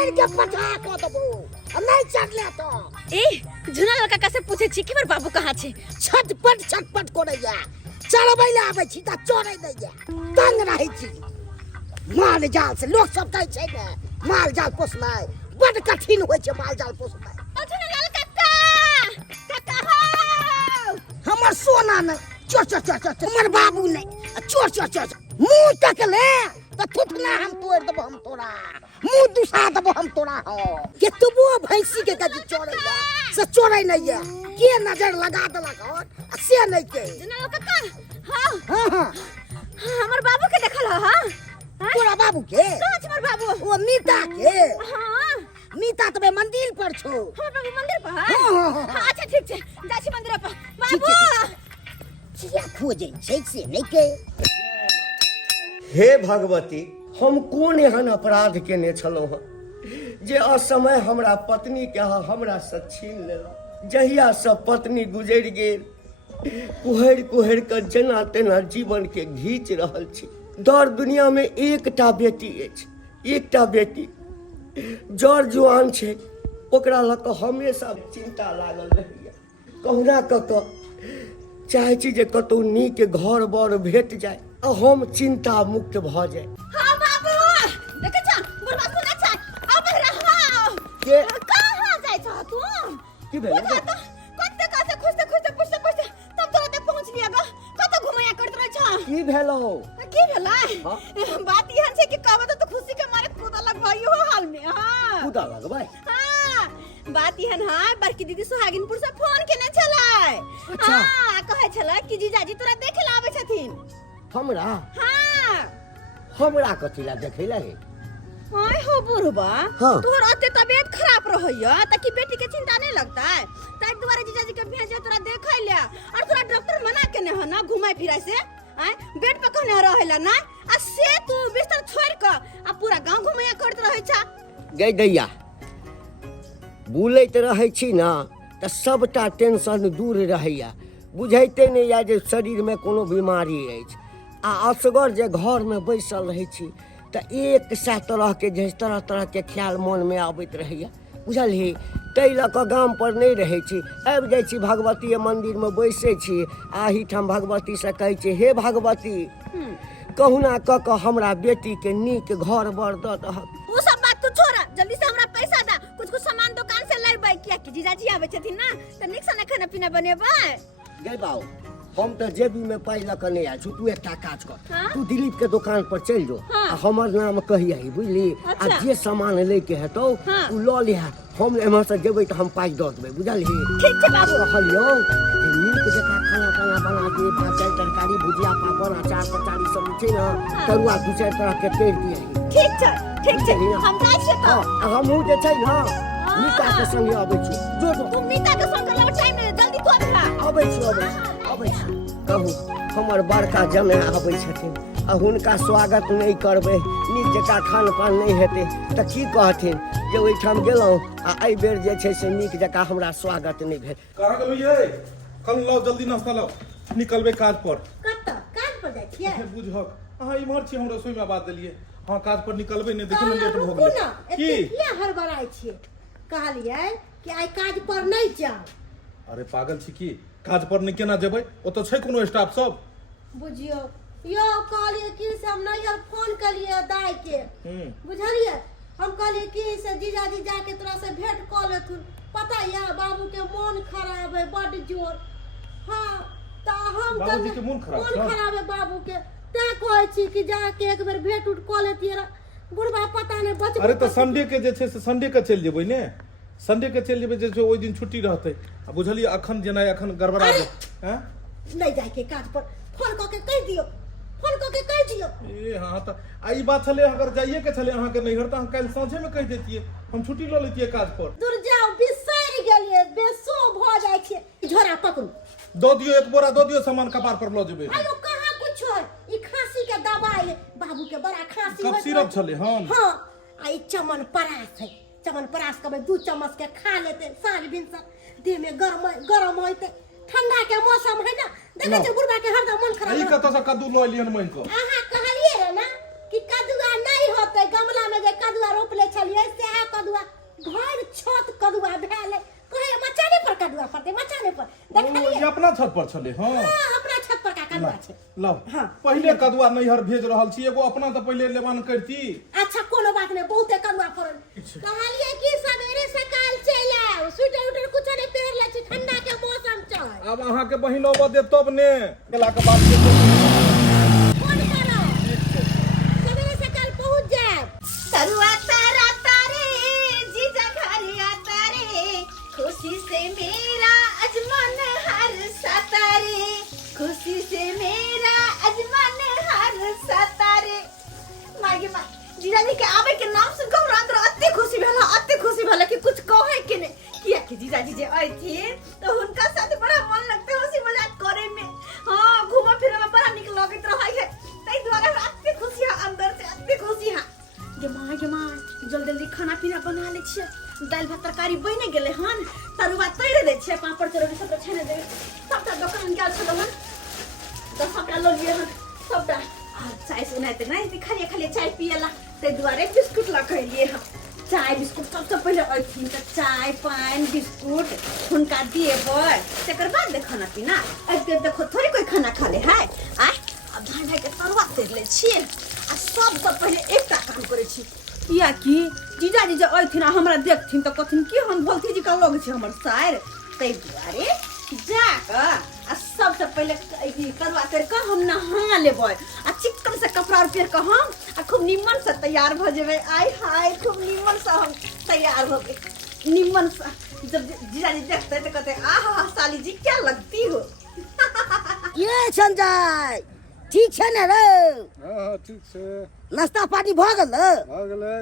मार के पटा को दबो नहीं चढ़ले तो ए झुना लड़का से पूछे छी कि मोर बाबू कहाँ छे छटपट करैया चढ़बै ले आबै छी त चढ़ै दैया तंग रहै छी माल जाल से लोग सब कहै छै ने माल जाल पोसनाइ बड़ कठिन होइ छै माल जाल पोसनाइ झुना लाल काका हो हमर सोना ने चोर हमर बाबू ने चोर मुंह तकले त थुथना हम तोड़ देबो हम तोरा मुंह दुसा देबो हम तोरा हो के तुबो भैंसी के गजी चोरै से चोरै नहीं है के नजर लगा देलक हो से नहीं के झुना काका हां हां हमर बाबू के देखल हां तोरा बाबू के कहाँ छै मोर बाबू ओ मीता के हां मीता तबे मंदिर पर छौ हमर बाबू मंदिर पर हां अच्छा ठीक छै जा छी मंदिर पर बाबू चिया खोजै छै से नहीं के हे भगवती हम कोन एहन अपराध केने छलहुँ हँ जे असमय हमरा पत्नी के हमरा से छीन लेलक जहिया से पत्नी गुजरि गेल कुहरि कऽ जेना तेना जीवन के घीच रहल छी दर दुनिया में एकटा बेटी अछि एकटा बेटी जड़ जुआन छै ओकरा लऽ कऽ हमेशा चिंता लागल रहैया कहुना कऽ कऽ चाहै छी जे कतौ नीक घर बर भेट जाय आ हम चिंता मुक्त भऽ जाय हां बाबू देखे छ मोर बाबू ना छ अब रहा के कहां जाय छ तू की भेल कते कते खुशते पुछते तब तो ओते पहुंच लिया ग कत घुमैया करत रह छ की भेलो की भेलै बात यहन छै कि कहबो तो खुशी के मारे कूदा लग भाई हो हाल में हां कूदा लगबै हां बात यहन है बड़की दीदी सुहागिनपुर से फोन केने छलै अच्छा हां कहै छलै कि जीजाजी तोरा देखे ला आबै छथिन हमरा हां हमरा कथि ला देखै ला हे हाय हो बुढ़बा हाँ। तोहर अते तबियत खराब रहैया त कि बेटी के चिंता नहीं लगता है ताई दुआरे जीजाजी के भेजे तोरा देखै ले और तोरा डॉक्टर मना केने ह ना घुमाय फिराय से आय बेड पे कहने रहेला ना आ से तू बिस्तर छोड़ के आ पूरा गांव घुमैया करत रहै छ गई दैया बुलैत रहै छी ना त सबटा टेंशन दूर रहैया बुझैते नहीं या जे शरीर में कोनो बीमारी अछि आ असगर जे घर में बैसल रहै छी त एक सा तरह के जे तरह के ख्याल मन में आबैत रहैया बुझलही ताहि लऽ कऽ गाम पर नहीं रहै छी आबि जाइ छी भगवती मंदिर में बैसै छी आही ठाम भगवती से कहै छी हे भगवती कहुना कऽ कऽ हमरा बेटी के नीक घर बर दऽ दहक वो सब बात तू छोड़ा जल्दी से हमरा पैसा दा कुछ सामान दुकान से लेबै किया कि जीजाजी आबै छथिन ना त नीक से खाना पीना बनेबै गई बाऊ हम तो जेबी में पाई लक नहीं आयल तू एकटा काज कर हाँ? तू दिलीप के दुकान पर चल जो हाँ? आ हमर नाम कहिया बुझली अच्छा। आ जे सामान लेके हेतौ हाँ? तू ल लिहा हम एम्हर से जेबै त हम पाई दऽ देबै बुझलही ठीक छै बाबू कहलियौ जे नीक जकाँ खाना बना दिए 5-4 तरकारी भुजिया पापड़ अचार कचारी सब छै ना तरुआ 2-4 तरह के तैर दिए ठीक छै हम जाइ छियै त आ हमहूँ जे छै ना मीता के संगे अबै छी जो जो तू मीता के संग लौ टाइम में जल्दी तू आबा अबै छी कहू हमर बड़का जमाई आबै छथिन आ हुनका स्वागत नहीं करबै नीक जकाँ खान पान नहीं हेतै तऽ की कहथिन जे ओहिठाम गेलहुँ आ एहि बेर जे छै से नीक जकाँ हमरा स्वागत नहीं भेल कहाँ गेलौ ये कल लाओ जल्दी नाश्ता लाओ निकलबे काज पर कत काज पर जाइ छियै बुझहक अहाँ इम्हर छी हम रसोई में बात देलिए हाँ काज पर निकलबे नहीं देखिन लेट भ गेलै की किया हड़बड़ाई छियै कहलियै कि आइ काज पर नहीं जाऊ अरे पागल छी की काज पर नहीं केना जेबै ओतऽ छै कोनो स्टाफ सब बुझियो यो कहलिए कि से हम नहीं फोन करिए दाई के बुझलिए हम कहलिए कि से जीजाजी जाके तोरा से भेंट क लेथुन पता या बाबू के मन खराब है बड़ जोर हां त हम बाबूजी के मन खराब है बाबू के ता कहै छी कि जाके एक बेर भेंट उठ क लेतिए बुढ़बा पता नहीं बच अरे तो संडे के जे छै से संडे के चल जेबै ने संडे के चल जेबै जे छै ओइ दिन छुट्टी रहतै आ बुझलिए अखन जेना अखन गड़बड़ा हैं नहीं जाए के काज पर फोन क के कह दियो ए हां त आई बात छले अगर जाइए के छले अहाँ के नैहर त अहाँ काल साँझे में कह देतिए हम छुट्टी ल लेतिए काज पर दूर जाओ बिसर गेलिए बेसो भ जाय छै झोरा पकड़ू दो दियो एक बोरा दो दियो सामान कपार पर ल जेबै आयो कहां कुछ है ई खांसी के दवाई है बाबू के बड़ा खांसी कब सिरप छले हां हां आई चमन परास है चमन परास कबे 2 चम्मच के खा लेते साँझ भिनसर देह में गरम होते ठंडा के मौसम है ना देखे छ बुढ़बा के हरदम मन खराब ई कत से कद्दू ल लियन मन को अहाँ कहलिए रे ना कि कद्दूआ नहीं होते गमला में जे कदुआ रोपले छलिए सेहा कदुआ घर छत कदुआ भेल कहे मचाने पर कदुआ फरते मचाने पर देखलिए ये अपना छत पर छले हां अपना छत पर का कदुआ छे लो पहले कदुआ नैहर भेज रहल छी एगो अपना तो पहले लेवान करती अच्छा कोनो बात नहीं बहुते कदुआ फरल कहलिए कि सवेरे सकाल चल आओ स्वेटर उटर कुछ नहीं पहन ले छी ठंडा के मौसम छै अब अहाँ के बहिन अब दे तब ने केला के बाद फोन करो सवेरे सकाल पहुंच जाए तरुआ तारा तारे जीजा घरिया तारे खुशी से मेरा अजमान हर सतारे खुशी से मेरा अजमान हर सतारे मागे मा जीजा जी के आवे के नाम सुन के हमरा अंदर अत्ते खुशी भेला कि कुछ कहे के ने किया कि जीजा जी जे आइथि तो हुनका साथ बड़ा मन लगते हंसी मजाक करे में हां घूमा फिरे में बड़ा निक लगत रहै है तै द्वारा अत्ते खुशी है अंदर से अत्ते खुशी है गे मां जल्दी जल्दी खाना पीना बना ले छिए दाल भात तरकारी बने गेले हन तरुआ तैर दे छिए पापड़ चरौड़ी सब छाने दे सबटा दुकान गेल छलो हन तो सबटा लो लिए हन सबटा चाय सुनाते नहीं खाली चाय पियला ते दुआरे बिस्कुट लखै लिए हम चाय बिस्कुट सबसे पहले अइथिन त चाय पान बिस्कुट हुनका दिएबै तकर बाद दे खाना पीना अब देखो थोड़ी कोई खाना खा ले है आय अब भाई के तरुआ तैर ले छिए आ सबसे पहले एकटा काम करे छी किया कि जीजा जी जे अइथिन हमरा देखथिन त कथिन कि हम भोलती जी का लोग छै हमर सार तै दुआरे जाके आ सबसे पहले तरुआ तैर के हम नहा लेबै आ चिक्कन से कपड़ा पेर के हम आ खूब निम्मन से तैयार भ जेबै आय हाय खूब निम्मन से हम तैयार होबै निम्मन से जब जीजा जी देखते तो कहते आहा साली जी क्या लगती हो ये संजय ठीक छै ने रे हां ठीक छै नाश्ता पानी भ गेलै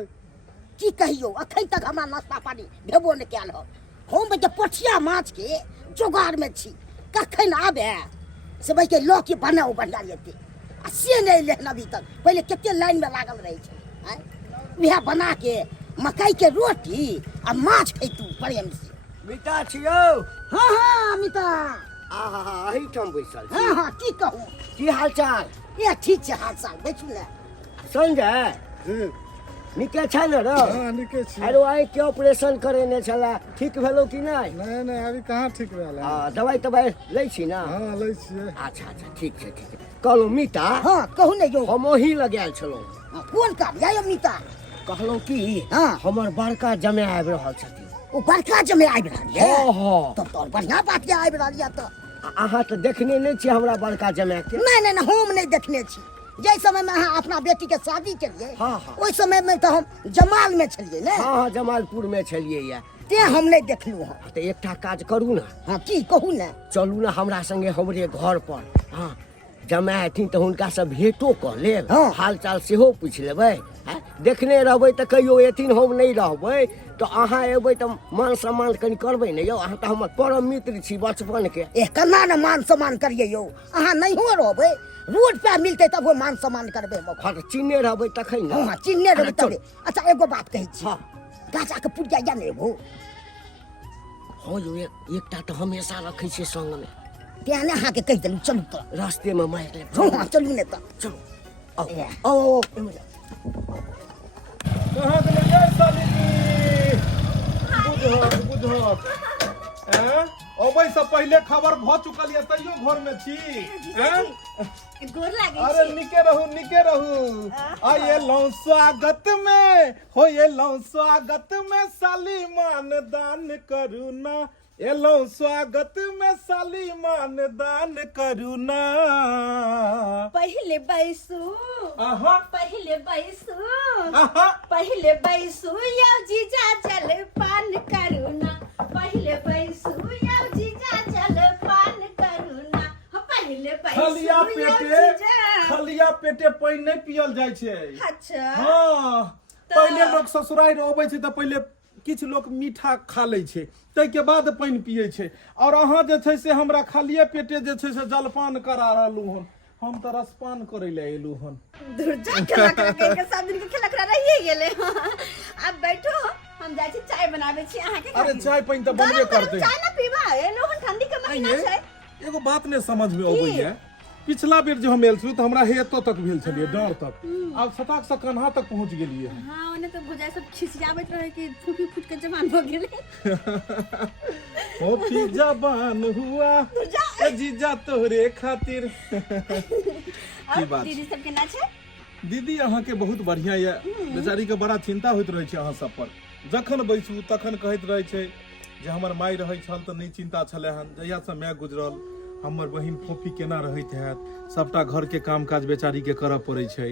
की कहियो अखन तक हमरा नाश्ता पानी भेबो नहि कैल हो हम जे पोठिया माछ के जोगाड़ में छी कखन आबे से भाई के लॉ के बनाओ बढ़िया लेते आ से नहीं लेन अभी तक पहले कितने लाइन में लागल रही छै वह बना के मकई के रोटी आ माछ खैतू प्रेम से मिता छियो हाँ हाँ अमिता आहा अही ठाम बैसल छी हाँ हाँ की कहूँ की हाल चाल ये ठीक छै हाल चाल बैठू ने संजय निके छै न रे हां निके छी अरे आइ के ऑपरेशन करेने छला ठीक भेलो कि नहीं नहीं अभी कहाँ ठीक भेल हां दवाई तवाई लै छी ना हां लै छियै अच्छा ठीक छै कहलहुँ मीता हाँ कहू ने यौ हम ओही लगायल छलहुँ कोन काम या अमिता कहलहुँ कि हाँ हमर बड़का जमे आबि रहल छथिन ओ बड़का जमे आबि रहल ये हाँ तब तो बढ़िया बात के आबि रहल ये तो अहाँ तऽ देखने नहि छियै हमरा बड़का जमे के नहीं हम नहीं देखने छी जै समय में अहाँ अपना बेटी के शादी केलिए हाँ। ओइ समय में तो हम जमाल में छलिए ने हाँ जमालपुर में छलियै या ते हम नहीं देखलू हँ तऽ एकटा काज करू ने हाँ की कहू ने चलू ने हमरा संगे हमरे घर पर हाँ जमा हेथिन तऽ हुनका से भेंटो कऽ लेब हाँ। हाल चाल सेहो पूछि लेबै देखने रहबै तऽ कहियो एथिन हम नहीं रहबै तो अहाँ एबै तऽ मान सम्मान कनि करबै ने यौ अहाँ तऽ हमर परम मित्र छी बचपन के केना न मान सम्मान करिए यौ अहाँ नहीं रहबै रोड पे मिलते तब वो मान सम्मान करबे हाँ तऽ चिन्हने रहबै तखन ने हाँ चिन्हने रहबै चल। तबे अच्छा एगो बात कहै छी हाँ गाजा के पुड़िया या ने एगो हाँ यौ एकटा तऽ हमेशा रखै छियै संग में तें ने अहाँ के कहि देलू चलू तो रास्ते में मारि लेब हाँ चलू ने तो चलू ए, आओ कहाँ गेलै ये साली जी बुझहक हैं अबै से पहले खबर भ चुकल ये तैयो घर में छी हैं गोर लागे अरे निके रहू आये लौ स्वागत में हो ये लौ स्वागत में साली मान दान करू ना एलौ स्वागत में साली मान दान करू ना पहले बैसू आहा पहले बैसू आहा पहले बैसू या जीजा जल पान करुना पहले बैसू या जीजा जल पान करुना पहले खलिया बैसू या पेटे जीजा खलिया पेटे पानि नहीं पियल जाइ छै अच्छा हाँ पहले लोग ससुराल अबै छै तऽ पहले किछु लोग मीठा खा लै छै ताहिके बाद पानि पियै छै और अहाँ जे छै से हमरा खालिए पेटे जे छै से जलपान करा रहलू हन हम तऽ रसपान करे ले एलू हन दुर्जा खेला के सब दिन के खेला रहिए गेले अब बैठो हम जाइ छी चाय बनाबे छी अहाँ के अरे चाय पानि तऽ बनबे करतै चाय ना पीबा ए लोहन ठंडी के महीना छै एगो बात ने समझ में अबैया पिछला बेर जो हम आयल छलू तो हमरा हे एतऽ तक भेल छलिए डाँर तक आब सटाक से कन्हा तक पहुंच गेलिए हम। हाँ ओने तो बुझाय सब खिसियाबैत रहे कि फूफी फूट के जवान हो गेले। होती जवान हुआ ए जीजा तोहरे खातिर। की बात दीदी सबके ना छै? दीदी अहाँ के बहुत बढ़िया ये, बेचारी के बड़ा चिंता होइत रहे छै अहाँ सब पर। जखन बैसू तखन कहैत रहे छै जे हमर माय रहै छल तऽ नहीं चिंता छले हन, जहिया से माय गुजरल हमर बहिन फोफी केना रहैत हैत, सबटा घर के काम काज बेचारी के करऽ पड़ै छै।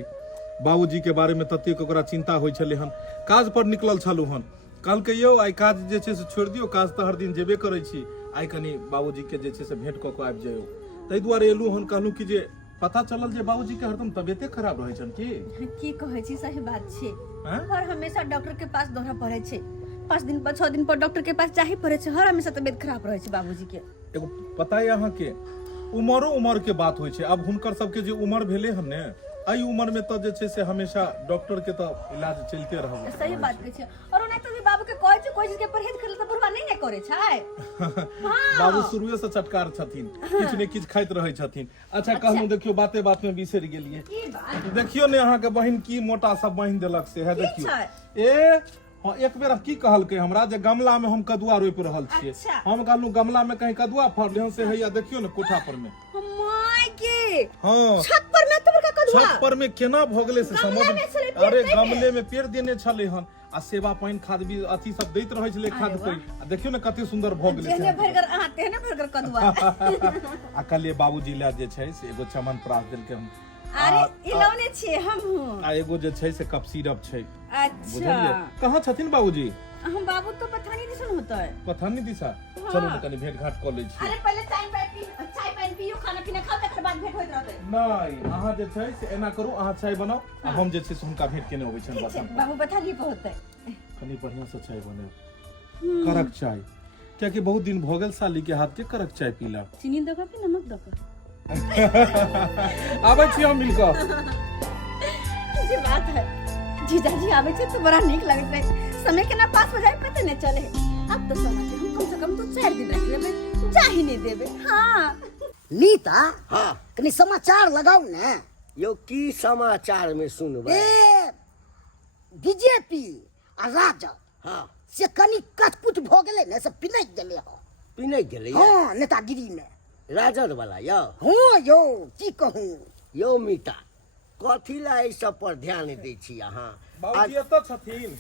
बाबूजी के बारे में ततेक ओकरा चिंता होइ छलै हन, काज पर निकलल छलू हन, कहलकै यौ आइ काज जे छै से छोड़ि दियौ, काज तऽ हर दिन जेबे करै छी, आइ कनि बाबूजी के जे छै से भेंट कऽ कऽ आबि जाइयौ। ताहि दुआरे एलू हन, कहलू कि जे पता चलल जे बाबूजी के हरदम तबियते खराब रहै छन की कहै छी, सही बात छै। हैं? और हमेशा डॉक्टर के पास दौड़ा पड़े छै, 5 दिन पर 6 दिन पर डॉक्टर के पास जाही पड़े छै, हर हमेशा तबियत खराब रहे छै बाबूजी के। एगो पता है अहाँ के उमर के बात होइ छै, अब हुनकर सबके जे उमर भेले हन ने, एहि उमर में तो जे छै से हमेशा डॉक्टर के तो इलाज चलते रहल। सही बात कहै छै। और ओने तो भी बाबू के कहै छै कोई चीज के परहेज करले त बुढ़वा नहीं ने करे छै। बाबू शुरुए से चटकार छथिन, किछ ने किछ खाइत रहे छथिन। अच्छा कहलू देखियो बाते बात में बिसरि गेलिए, की बात? देखियो ने अहाँ के बहिन की मोटा सब बांध देलक से है, की देखियो छै? ए हाँ एक बेर की कहलकै हमरा जे गमला में हम कदुआ रोपि रहल छियै, अच्छा। हम कहलू गमला में कहीं कदुआ फड़ले हन से हैया देखियो ने कोठा पर में। माय के हाँ छत पर में तो बड़का कदुआ, छत पर में केना भ गेलै से समझ गमला में छलै, पेड़ अरे नहीं गमले में पेड़ देने छलै हन आ सेवा पानी खाद भी अथी सब दैत रहै छलै, खाद कोई आ देखियो ने कते सुंदर भ गेलै जेहने से। भरगर अहाँ तेहने भरगर कदुआ। आ कलिए बाबूजी ला जे छै से एगो चमन प्रास देलकै हम, अरे इलौने छियै हम हूँ। आ एगो जे छै से कप सिरप छै, अच्छा बुझलिए। कहाँ छथिन बाबूजी? हम बाबू तो पता नहीं दिसन होता है। पथानी दिशा चलू ने कनी भेंट घाट क लै छी। अरे पहले चाय पानी पियो, खाना पीना खाओ, तकर बाद भेंट होइत रहतै। नहीं अहाँ जे छै से एना करू, अहाँ चाय बनाउ आ हम जे छै से हुनका भेंट केने अबै छन। ठीक छै, बता बाबू बथानी पे होतै। कनी बढ़िया से चाय बने, कड़क चाय, क्या कि बहुत दिन भ गेल साली के हाथ के कड़क चाय पीला। चीनी दो कि नमक दो? आबै छी हम मिलकर। जी बात है, जीजाजी आवे छै तो बड़ा नीक लगैत रहे, समय के ना पास हो जाए पता नहीं चले। अब तो समय के हम कम से कम तो 4 दिन रख लेबे, जा ही नहीं देबे। हाँ नीता हाँ कनी समाचार लगाओ ने। यो की समाचार में सुनबै? ए बीजेपी आ राजद हाँ से कनी कटपुट भ गेलै ने, से पिनक गेलै हो। पिनै गेलै हाँ नेतागिरी में। राजद वाला यौ। हाँ यौ की कहूँ, यो मीता कथी ला एहि सब पर ध्यान दै छी अहाँ? बाबूजी एतऽ छथिन,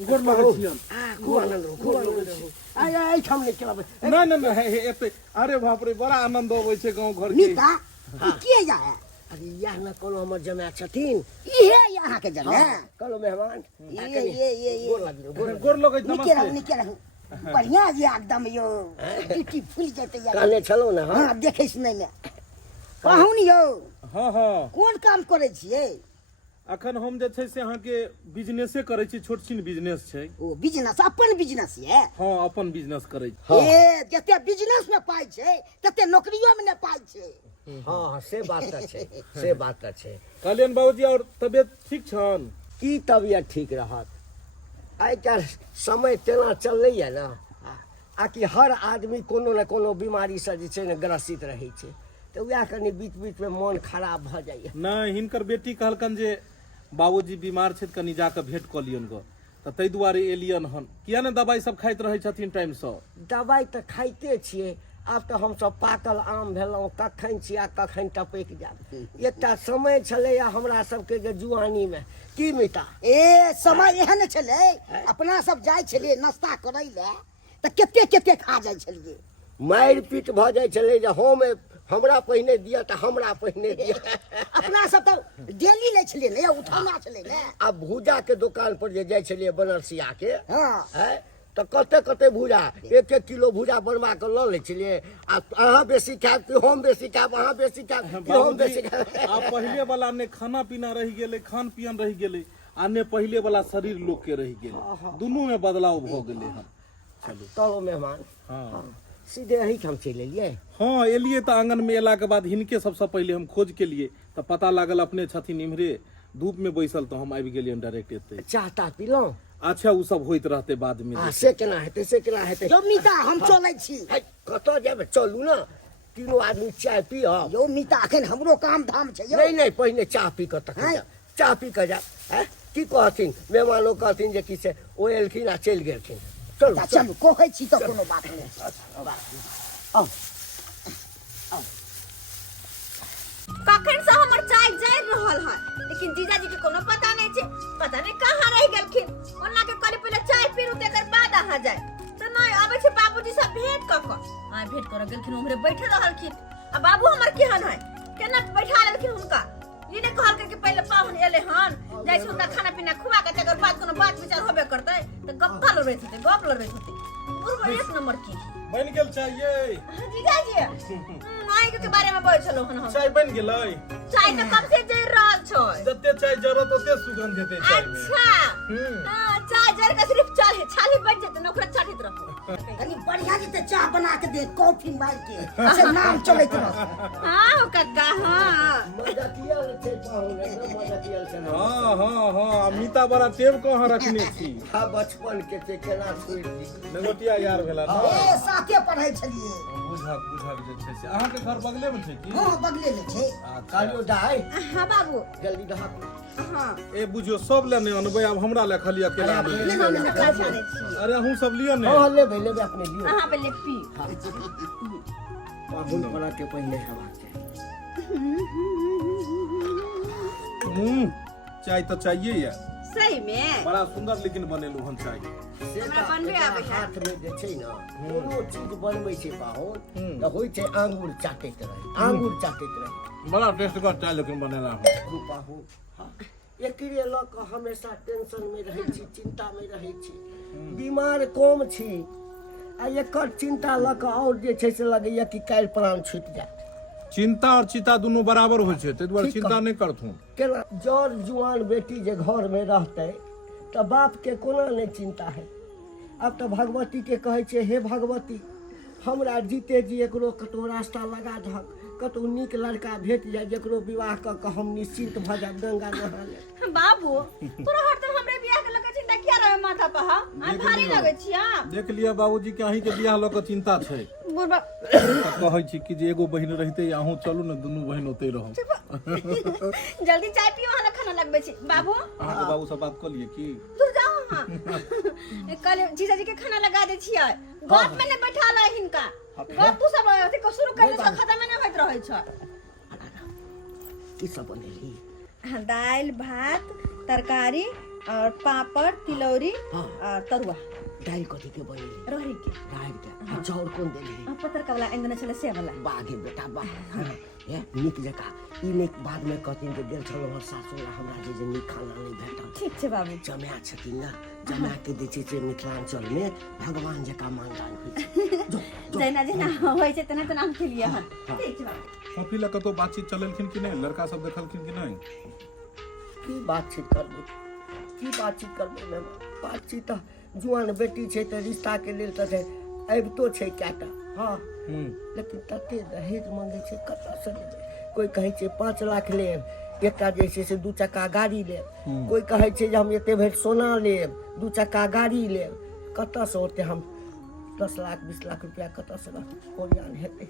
गोर लगै छियन। खूब आनंद रहू, खूब आनंद रहू। आय आय हम नहीं चलाबै। नहीं नहीं नहीं हे एते, अरे बाप रे बड़ा आनंद अबै छै गांव घर के। नीता ई के या है? अरे यह न कोनो हमर जमाय छथिन। इहे यहाँ के जने। कहलो मेहमान ये गोर लागियो, गोर गोर लगै निके रहू नमस्ते। निके रहू, बढ़िया ये एकदम यो ड्यूटी फुल जेतै यार। कहने छलौ ना हाँ। हाँ देखै सुनै में कहूँ नि यौ हाँ हाँ कोन काम करै छियै? अखन हम जे छै से अहाँ के बिजनेसे करै छी, छोट छिन बिजनेस छै। ओ बिजनेस, अपन बिजनेस ये? हाँ अपन बिजनेस करै छी। ए जते बिजनेस में पाई छै तते नौकरियों में ने पाई छै। हाँ से बात त छै, से बात त छै। कल्याण बाबूजी और तबियत ठीक छन? की तबियत ठीक रहत? आइ काल्हि समय तेना चललैए ने, आ कि हर आदमी कोनो न कोनो बीमारी से जे छै ने ग्रसित रहै छै, तऽ वएह कनि बीच बीच में मन खराब भऽ जाइए। नहीं हिनकर बेटी कहलकन जे बाबूजी बीमार छै, कनी जाके भेंट क लियन ग, तऽ ताहि दुआरे एलियन हन। किया ने दवाई सब खाइत रहै छथिन टाइम से? दवाई तऽ खाइते छियै, आब तऽ हमसब पाकल आम भेलहुँ, कखन छिया कखन टपकि जायब। एकटा समय छलैया हमरा सबके जे जुआनी में, की मिटा ए समय एहन छलै, अपना सब जाय छलियै नाश्ता करै ले तऽ केते केते खा जाय छलियै। मारि पीट भऽ जाइ छलै जे हम हमरा पहिने दिअ तऽ हमरा पहिने दिअ। अपना सब तऽ डेली लै छलियै ने, उठौना छलै ने। आ भूजा के दुकान पर जे जाइ छलियै बनरसिया के, हाँ है तऽ कते कते भूजा, 1-1 किलो भूजा बनवा के लऽ लै छलियै। आ अहाँ बेसी खायब कि हम बेसी खायब, अहाँ बेसी खायब कि हम बेसी खायब। आ पहले वाला ने खाना पीना रह गेलै, खान पियन रह गेलै, आ ने पहले वाला शरीर लोग के रह गेलै, दुनू में बदलाव भ गेलै हन। चलू चलो मेहमान, हाँ सीधे यही हम चलि एलियै। हाँ एलिए तऽ आंगन में एला के बाद हिनके सबसे पहले हम खोज के लिए तऽ पता लागल अपने छथिन इम्हरे धूप में बैसल, तो हम आबि गेलियन डायरेक्ट एते। चाह ताह पीलहुँ? अच्छा उ सब होइत रहते बाद में। से केना हेतै, से केना हेतै? जब मीता हम चलै छी। है, कतऽ जेबै? चलू ने, तीनों आदमी चाय पियब। यौ मीता अखन हमरो काम धाम छै यौ। नहीं नहीं पहिने चाह पी कऽ तखन हैं? जायब। चाह पी कऽ जायब। हैं? की कहथिन मेहमानो कहथिन जे कि से ओ एलखिन आ चलि गेलखिन। चलू अच्छा चलू कहै छी तऽ कोनो बात नहि। आउ। कखन से हमर चाय जरि रहल है, लेकिन जीजाजी के कोनो पता नहीं छै, पता नहीं कहाँ रह गेलखिन। ओना के कहली पहले चाय पीरू तेकर बाद अहाँ जाय, तो नहीं आबै छै बाबूजी सब भेंट क क। आ भेंट कर गेलखिन, उम्हरे बैठे रहलखिन। आ बाबू हमर केहन है, केना बैठा लेलखिन हुनका। ई ने कहलकै कि पहले पाहुन एले हन, जाय छै हुनका खाना पीना खुआ के तेकर बाद कोनो बात विचार होबे करतै, त गप्पा लड़ैत होतै, गप लड़ैत होतै। पूर्व एक नंबर की बन गेल चाहिए। जीजाजी माई के बारे में बोल चलो हन हम। चाय बन गेलै। चाय तो कब से जर रहल छै। जते चाय जरूरत ओते सुगंध हेतै चाय में। अच्छा हां चाय जर का सिर्फ चाय छाली बन जेते नौकरा चाटित रहो। कनी बढ़िया जी चाह बना के दे, कॉफी मार के से नाम चलैत रह। हां काका हां मदतिया छै पाहुन एकदम मदतिया छै। हाँ अमिता बड़ा टेब कहाँ रखने छी। हा बचपन के छै केना छोड़ि दी। नगोटिया यार भेला ना। ए साथे पढ़ै छलिए। बुझल जे छै से अहाँ के घर बगले में छै की। हां बगले में छै। कालियो दाई हां बाबू जल्दी दहा। हां ए बुझियो सब ले नहीं अनबै, अब हमरा ले खाली अकेला अरे नहीं। अपने ले ले खा जाने छी। अरे हूं सब लियो ने। हां लेबै लेबै अपने लियो। हां पहले पी। पाहुन बना के पहले हेबाक चाही। चाय तो चाहिए या। सही में बड़ा सुंदर लेकिन बनेलू हन चाय। से हमरा बनबे आबै है। हाथ में जे छै ना कोनो चीज बनबै छै पाहुन तऽ होइ छै आंगूर चाटैत रहे, आंगूर चाटैत रहे। बड़ा टेस्ट का चाय लेकिन बनेला हूं। पाहुन एकरे लऽ कऽ हमेशा टेंशन में रहै छी, चिंता में रहै छी। बीमार कम छी आ एकर चिंता लऽ कऽ और जे छै से लगैया कि काल्हि प्राण छूटि जायत। चिंता और चिता दोनों बराबर होइ छै, तै दुआरे ठीक चिंता कह। नहीं करथुन। केना जर जुआन बेटी जे घर में रहतै तऽ बाप के कोना नहीं चिंता है। अब तो भगवती के कहै छै हे भगवती हमरा जीते जी एकरो कतौ रास्ता लगा दहक, कतौ नीक लड़का भेट जाय जकरो विवाह कऽ कऽ हम निश्चिंत भऽ जायब गंगा नहा लेब। बाबू तोरा हरदम हमरे बियाह के लगे चिंता किया रहे माथा पे हा? आ भारी लगे छिया। देख लिया बाबूजी के अहीं के बियाह लऽ कऽ चिंता छै। बुढ़बा कहै छी कि जे एगो बहिन रहिते अहूँ चलू ने, दुनू बहिन ओते रहू। जल्दी चाय पियो, हमरा खाना लगबे छी। बाबू अहाँ के बाबू से बात कर लिए की। तू जाओ हां कल जीजाजी के खाना लगा दे छियै। गप में ने बैठा ला हिनका, गप तू सब अथी को शुरू कर दे, खत्म में नहीं होइत रहै छ। की सब बनेली। दाल भात तरकारी और पापड़ तिलौरी और तरुआ। दाल कथी के बनेली। रही के राहड़ के। चाउर कोन देली। पत्थर का वाला इंदन चले से वाला। बागे बेटा बाग ये नीक जका ई नीक बाद में कहथिन जे गेल छलो हमर सासुर हमरा जे नीक खाना नहीं भेटल। ठीक छै बाबू। जमाय छथिन ना, जमाय के दै छै से मिथिलांचल में भगवान जका मानदान होइ छै। जेना जेना होइ छै तेना तेना हम खेलिए हन। ठीक छै बाबू। सफी लऽ कतौ बातचीत चलेलखिन कि नहीं, लड़का सब देखलखिन कि नहीं। की बातचीत करबै, की बातचीत करबै मेहमान। बातचीत जुआन बेटी छै तऽ रिश्ता के लेल तऽ अबितो छै कएटा। हाँ लेकिन तते दहेज मांगे छै, कतऽ से लेबै। कोई कहै छै 5 लाख लेब, एकटा जे छै से 2 चक्का गाड़ी लेब। कोई कहै छै जे हम एते भरि सोना लेब, 2 चक्का गाड़ी लेब। कतऽ से ओते हम 10 लाख 20 लाख रुपया कतऽ से ओरियान हेतै।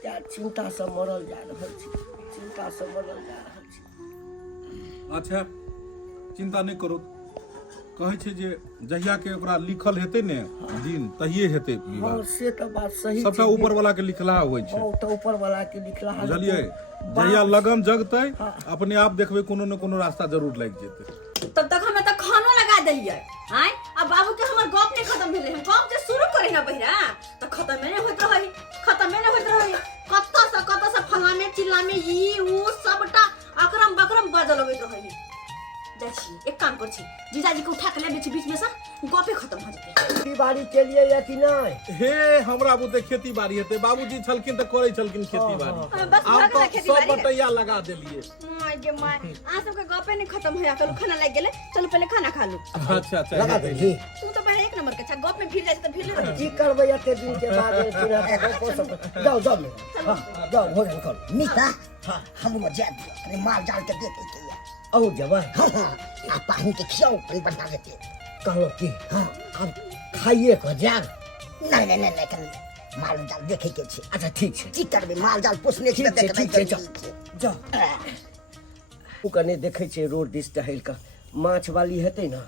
त्या चिंता से मरल जा रहल छी, चिंता से मरल जा रहल छी। अच्छा चिंता नहीं करो, कहै छै जे जहिया के ओकरा लिखल हेतै ने दिन तहिए हेतै विवाह। हाँ से तो बात सही सबटा छै। ऊपर वाला के लिखला होइ छै, हाँ तो ऊपर वाला के लिखला है। बुझलियै। जहिया लगन जगतै अपने आप देखबै कोनो न कोनो रास्ता जरूर लागि जेतै। तब तक हमरा तक खानो लगा देलिए आय। अब बाबू के हमर गप नहीं खत्म भेले, हम गप जे शुरू करी ना बहिरा त खत्म नहीं होइत रही, खत्म नहीं होइत रही। कत्ता से फलामे चिल्लामे ई ऊ सबटा अकरम बकरम बजल होइत रही। देखी एक काम कर छी, जीजाजी के उठा के ले बीच में से गपे खत्म हो जेतै। खेती बाड़ी के लिए या कि नहीं। हे हमरा बुते खेती बाड़ी हेतै, बाबूजी छलखिन त करै छलखिन खेती बाड़ी। बस आब भागला तो खेती सब बाड़ी। बटैया लगा देलिए। माय गे माय आ सब के गपे नहीं खत्म होया, कल खाना लग गेले, चलो पहले खाना खा लू। अच्छा अच्छा लगा देली। तू तो बड़ा एक नंबर के अच्छा, गप में भीड़ जाए तो भीड़ रही। की करबै एते दिन के बाद जाओ जाओ हाँ, जाओ भोजन करो। मीता हमरो जाय दियो, कनी माल जाल के देखे के ये। औ जबै हाँ आ पाहुन के खियाओ कनी बढ़िया देते। कहलो कि हाँ अब खाइए को जाब। नहीं नहीं नहीं नहीं कनी माल जाल देखे के छै। अच्छा ठीक छै की करबे माल जाल पोसने छै ठीक छै, देखनाइ ठीक छै, जरूरी छै। जा ओ कने देखै छै रोड दिस टहल कऽ माछ वाली हेतै ने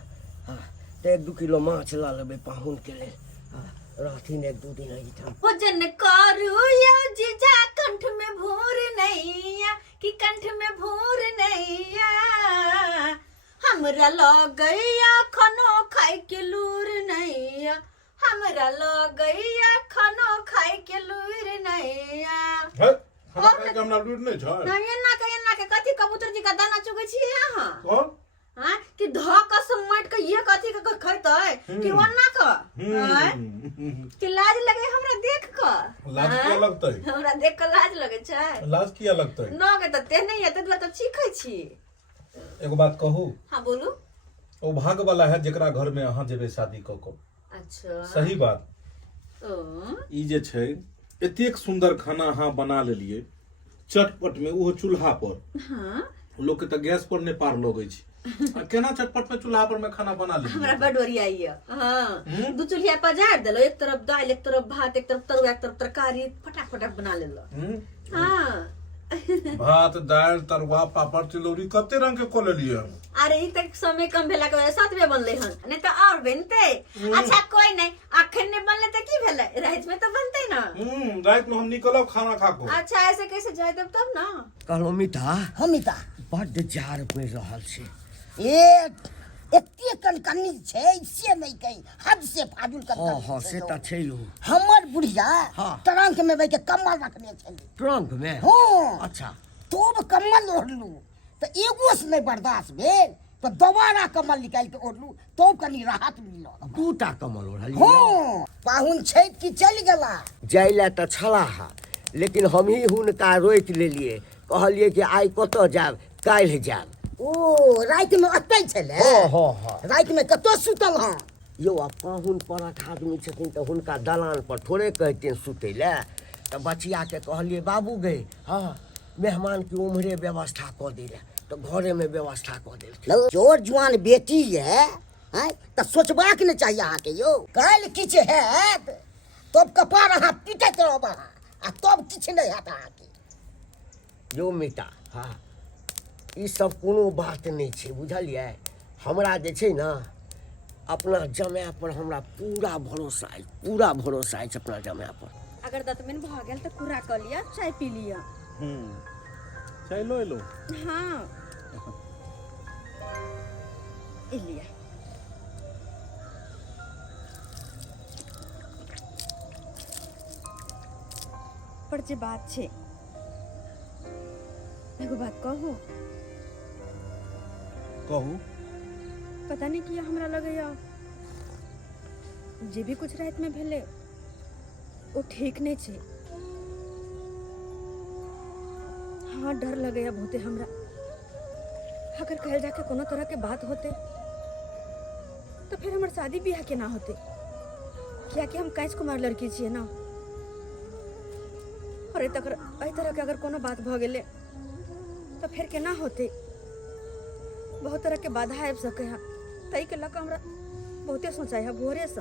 हाँ तऽ 1-2 किलो माछ ला लेबै पाहुन के लेल हाँ, रहथिन 1-2 दिन एहिठाम। भोजन करू या जीजा कंठ में भूर नैया कि कंठ में भूर नैया हमरा लगैया खानो खाए के लूर नैया हमरा लगैया खानो खाए के लूर नैया खाना खाए के हमरा लूर नहीं छै। एना के कथी कबूतर जी का दाना चुगै छी अहाँ कौन हां कि धक समट के ये कथी के खैतै कि वन्ना का कि लाज लगे हमरा देख क लाज किया लगतै? हमरा देख क लाज लगे छै। लाज किया लगतै? नगे त ते नहीं है, ते दुआरे त चीखै छी। एगो बात कहू, हां बोलू। ओ भाग वाला है जेकरा घर में अहाँ जेबे शादी क के। अच्छा सही बात। ई जे छै एतेक सुंदर खाना अहाँ बना लेलिए चटपट में, वो चूल्हा पर। हां लोग के त गैस पर नहीं पार लगै छै। आ केना चटपट में चूल्हा पर में खाना बना लेलिए? हमरा बड ओरिया आइया। हां दू चूल्हा पजार देलो, एक तरफ दाल, एक तरफ भात, एक तरफ तरुआ, एक तरफ तरकारी, फटाफट बना लेलो। हां भात दाल तरुआ पापड़ तिलौरी कते रंग के को लेलिए हम। अरे ई तक समय कम भेला के वजह 7 बनले हन, नहीं तो और बनते। अच्छा कोई नहीं, अखन ने बनले त की भेले, रात में तो बनते ना। रात में हम निकलब खाना खा को। अच्छा ऐसे कैसे जाय देब तब ना। कहलहुँ मीठा हमिता बड्ड जार पड़ि रहल छै। एते कनकनी छै से नहीं कही, हद से फाजुल कनकनी। हाँ से तऽ छै लो। हमर बुढ़िया हाँ। ट्रंक में बैठ के कम्बल रखने छली। ट्रंक में? हाँ अच्छा तोब कम्बल ओढ़लू तो एगो से नहीं बर्दाश्त भेल तो दोबारा कम्बल निकाल के ओढ़लू तो कनी राहत मिलल। 2टा कमल ओढ़लिए। हाँ पाहुन छै कि चल गेला? जाय लए तऽ छलाह, लेकिन हम ही हुनका रोकि लेलिए। कहलिए कि आइ कतऽ जायब, काल्हि जायब। ओ रात में अतै छले? हाँ रात में कतो सुतल हाँ? यौ आ पाहुन परक आदमी छथिन तऽ हुनका दलान पर थोड़े कहते सुतै लए। तऽ बचिया के कहलिए बाबू गए हाँ मेहमान की उम्हरे व्यवस्था कऽ दै लए, तऽ घरे में व्यवस्था कऽ देलखिन। जोर जुआन बेटी है तो सोचबाक ने चाहिए अहाँ के यौ। काल्हि किछ हैत तब कपार अहाँ पीटैत रहब अहाँ, आ तब किछ नहीं हैत अहाँ के। यौ मीठा हाँ ई सब कोनो बात नहीं छै बुझलिए। हमरा जे छै ना अपना जमाय पर हमरा पूरा भरोसा है, पूरा भरोसा है अपना जमाय पर। अगर दतमिन भ गेल त कुरा क लिया, चाय पी लिया। चाय लो लो। हां ई लिया। पर जे बात छै एगो बात कहू। कहू। पता नहीं किया हमरा लगैया जे भी कुछ रात में भेले वो ठीक नहीं छे। हाँ डर लगैया बहुते हमरा, अगर कहल जाके कोनो तरह के बात होते तो फिर हमार शादी ब्याह के ना होते। क्या कि हम कैच कुमार लड़की छिए ना, और एहि तरह के अगर कोनो बात भ गेले तो फिर केना होते। बहुत तरह के बाधा आबि सके है, तई के लक हमरा बहुते सोचाई है भोरे से।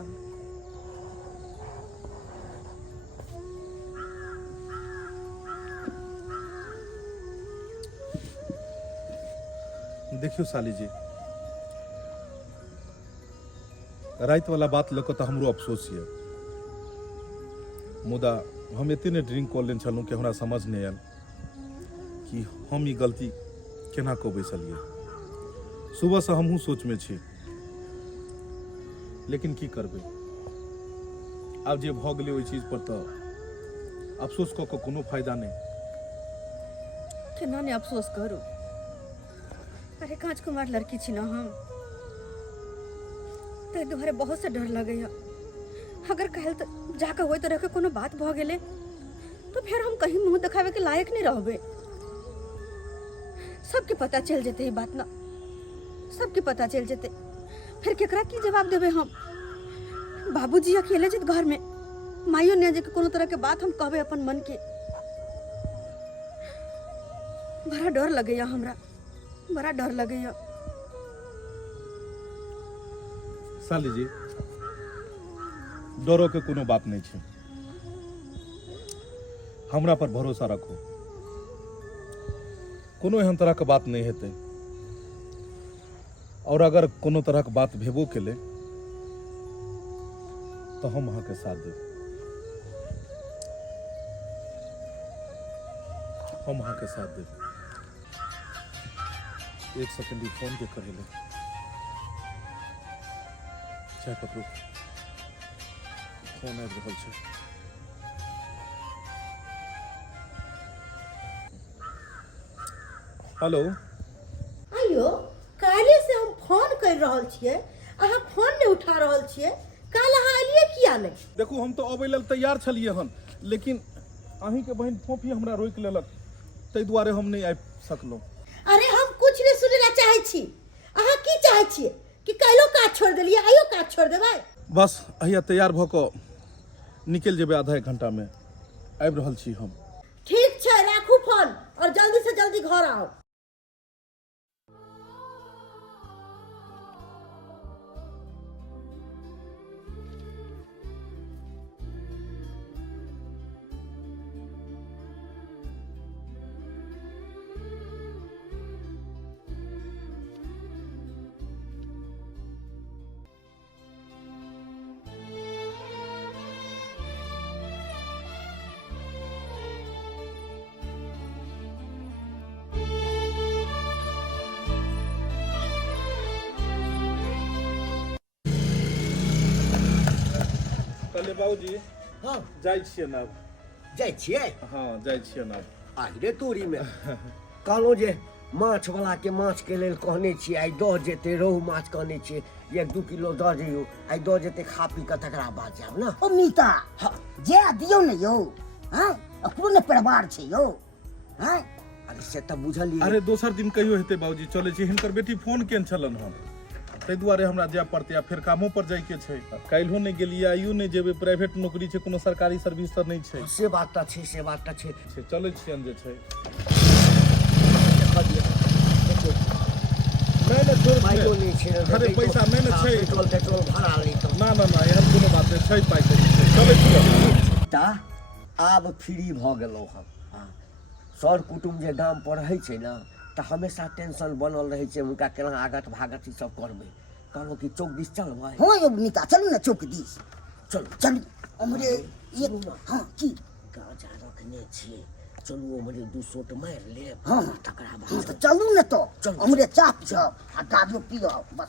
देखियो साली जी, रात वाला बात लऽ कऽ तऽ हमरो अफसोस ये, मुदा हम एते ने ड्रिंक कऽ लेने छलहुँ कि हमरा समझ नहीं आयल कि हम ई गलती केना कऽ बैसलियै। सुबह से हमहूँ सोच में छी, लेकिन की करबै, आब जे भऽ गेलै ओहि चीज पर तऽ अफसोस कऽ कऽ कोनो फायदा नहीं। केना ने अफसोस करू, अरे कांच कुमार लड़की छी ना हम, ते दुआरे बहुत से डर लगैया। अगर कहल तो जाकर वही तरह के कोनो बात भ गेले तो फिर हम कहीं मुंह दिखावे के लायक नहीं रहबे। सबके पता चल जेते ई बात ना, सबके पता चल जेते, फिर केकरा की जवाब देबे हम। बाबूजी अकेले जित घर में, माइयो ने जे कोनो तरह के बात हम कहबे अपन मन के। बड़ा डर लगैया हमरा, बड़ा डर लगैया। साली जी डरो के कोनो बात नहीं छै, हमरा पर भरोसा रखो, कोनो एहन तरह के बात नहीं हेतै, और अगर कोनो तरह के बात भेबो केले तो हम अहाँ के साथ देब, हम अहाँ के साथ देब। एक सेकंड ई फोन के करे ले, चाय पकड़ू, फोन आबि रहल छै। हेलो, आइयो काले से हम फोन कर रहल छियै, अहाँ फोन नहीं उठा रहल छियै, काल अहाँ एलियै किया नहीं? देखू हम तो अबै लेल तैयार छलियै हन, लेकिन अहीं के बहन फोफी हमरा रोकि लेलक, ताहि दुआरे हम नहीं आबि सकलहुँ। अरे हम कुछ नहीं सुनै ला चाहै छी, अहाँ की चाहै छियै कि काल्हियो काज छोड़ देलियै, आइयो काज छोड़ देबै? बस अहिया तैयार भऽ कऽ निकलि जेबै, आधा एक घंटा में आबि रहल छी हम। ठीक छै, राखू फोन और जल्दी से जल्दी घर आओ। कहले बाबूजी हाँ जाइ छियै ना, जाइ छियै। हाँ जाइ छियै ना। आहिरे तोरी में कहलहुँ जे माछ वाला के माछ के लेल कहने छियै, आइ दऽ जेतै, रोहु माछ कहने छियै 1-2 किलो दऽ जइयौ, आइ दऽ जेतै, खा पी कऽ तकरा बाद जायब ने। ओ मीता जे दियौ ने यौ, हाँ अपनो ने परिवार छै यौ, हाँ अरे से तऽ बुझलियै। अरे दोसर दिन कहियो हेतै बाबूजी, चलै छी। हिनकर बेटी फोन केन छलन हन, ताहि दुआरे हमरा जाय पड़तै, आ फेर कामो पर जाय के छै। काल्हियो नहीं गेलियै, आइयो नहीं जेबै, प्राइवेट नौकरी छै, कोनो सरकारी सर्विस तऽ नहीं छै। से बात तऽ छै, से बात तऽ छै। चलै छियन जे छै। नहीं नहीं छोड़ पाइयो पाइयो नहीं छै। अरे पैसा नहीं ने छै। पेट्रोल भरा ली तो ना ना ना, एहन कोनो बात नहीं छै, पाइ करी छै। चलै छियन। ता आब फ्री भऽ गेलहुँ हम। सर कुटुम्ब जे गाम पर रहै छै ने, तऽ हमेशा टेंशन बनल रहै छै, हुनका केना आगत भागत ई सब करबै। कहलहुँ कि चौक दिस चलबै। हाँ यौ मीता चलू ने चौक दिस, चलू चलू हमरे एक हाँ की गाजा रखने छियै, चलू हमरे 2 शॉट मारि लेब। हाँ तकरा हाँ बाद तो चलू ने तो हमरे चाप जाओ आ गाड़ियो पियो बस।